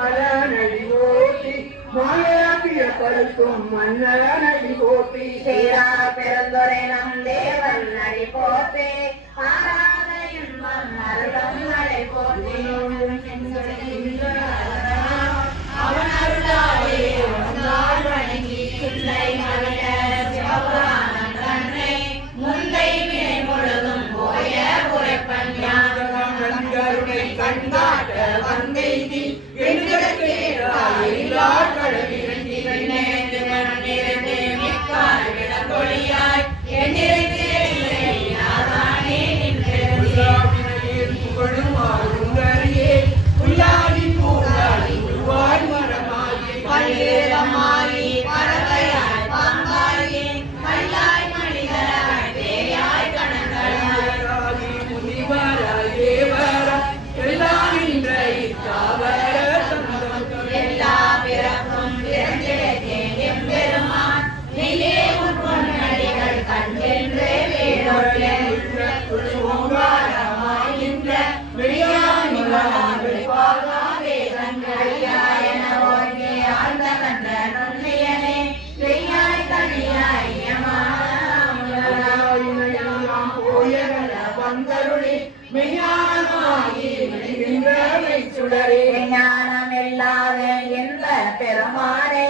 ಮಲ ನಡಿಗೋಟಿ மாலையாக்கிய பழுத்தும் மன்னர நடி போட்டி சீரா பிறந்தொரை நம் தேவன் நடி போட்டே ஆனா கண்டாட்ட வந்தெய்தி எண்ணிடத்தே வந்தருளி மெய்ஞானமாகி விடுகின்ற மெய்ச்சுடரே ஞானம் இல்லாத எந்த பெருமானே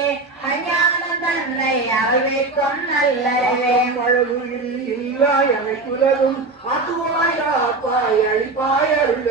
அஞ்ஞானம் தன்னை அவிழ்க்கும் நல்லவே இல்லாய் அவை குலகும் அதுவாய் காப்பாய் அழிப்பாய் அருள்